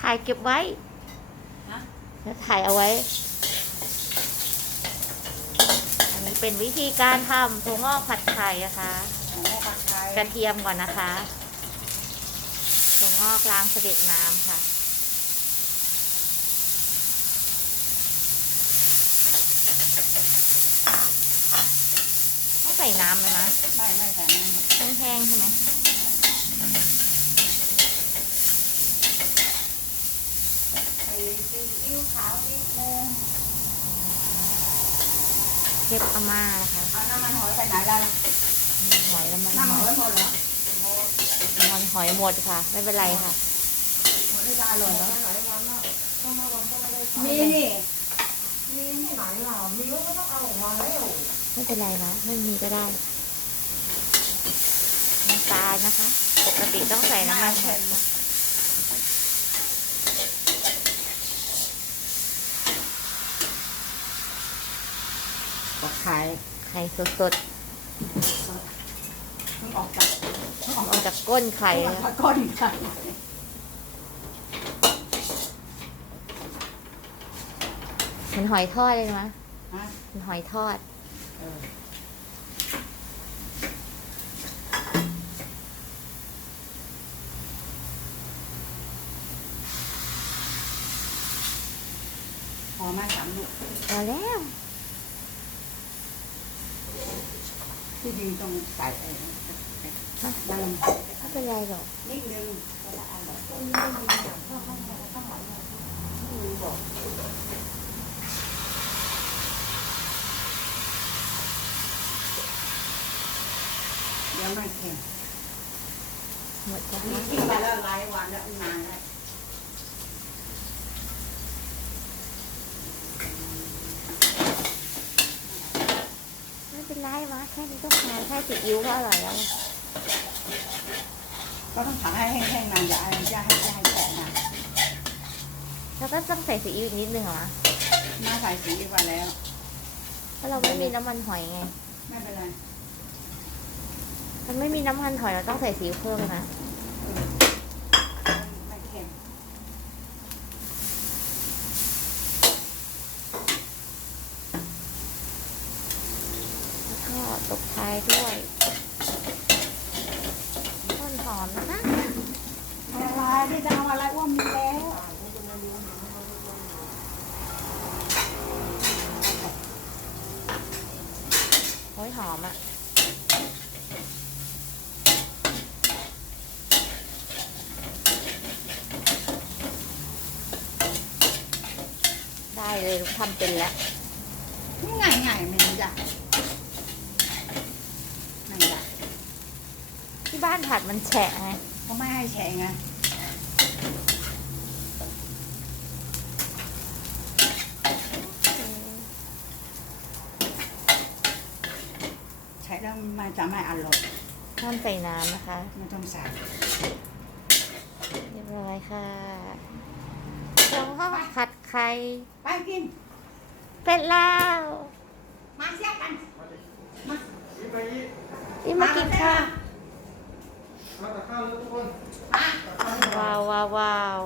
ถ่ายเก็บไว้ฮะเดี๋ยวถ่ายเอาไว้ อันนี้เป็นวิธีการทำถั่วงอกผัดไข่นะคะโอ้ผัดไทยกระเทียมก่อนนะคะถั่วงอกล้างเสด็จน้ำค่ะต้องใส่น้ำไหมมะไม่ไม่ใส่น้ำแห้งๆใช่ไหม ใส่ซีอิ๊ วขาวนิดนึงเชฟอาม่านะคะเอาน้ำมันหอยไปไหนแล้วล่ะหอยแล้วมันน้ำหมันอหอยยหมดเหรอหมดมันหอยหมดค่ะ ไม่เป็นไรค่ะ หมดไม่ได้เลยเหรอหลายวันแล้วก็มาวันก็ไม่ได้มีนี่มีที่ไหนล่ะมีก็ต้องเอาออกมาแล้วไม่เป็นไรนะไม่มีก็ได้น้ำตาลนะคะ ปกติต้องใส่น้ำมันหเผ็อย ปักไข่ไข่สดต้องออกจากต้องออกๆออกจากก้นไข่ออกนะจากก้นไข่เหมือนหอยทอดเลยนะฮะเหมือนหอยทอด เออพอไหมาสามลูกพอแล้ว ที่ดีตรงใส่ไอ้ดังไม่เป็นไรหรอกนิดนึงก็ละอร่อยเดี๋ยวมันเค็มหมดแล้วนี่นะกินไปแล้วหลายวันแล้วนานแล้ว เป็นไรมะแค่นี้ก็พอแค่ซีอิ๊วก็อร่อยแล้ว ก็ต้องถังให้แห้งๆนานอย่าให้อย่าให้อย่าให้แฉะนานแล้วก็ต้องใส่ซีอิ๊วอีกนิดนึงเหรอมะมาใส่สีดีกว่าแล้ว เพราะเราไม่มีน้ำมันหอยไง ไม่เป็นไร มันไม่มีน้ำมันหอยเราต้องใส่ซีอิ๊วเพิ่มนะ ไม่เค็ม แล้วก็ ตบท้ายด้วยต้นหอมนะคะอะไรที่จะเอาอะไรอ้วนมีแล้วโอ้ยหอมอะได้เลยลูกทำเป็นแล้วนี่ง่ายง่ายๆมันยากไม่ยาก ที่บ้านผัดมันแฉะไงเขาไม่ให้แฉะไงใช้แล้วมันจะไม่อร่อยห้ามใส่น้ำนะคะ ไม่ต้องใส่เรียบร้อยค่ะลงห้องผัดไข่ไปกินเป็ดแล้ว มาเสียกันนี่มากินข้าวมาแต่ข้าวแล้วทุกคน มา ว้าวว้าวว้าว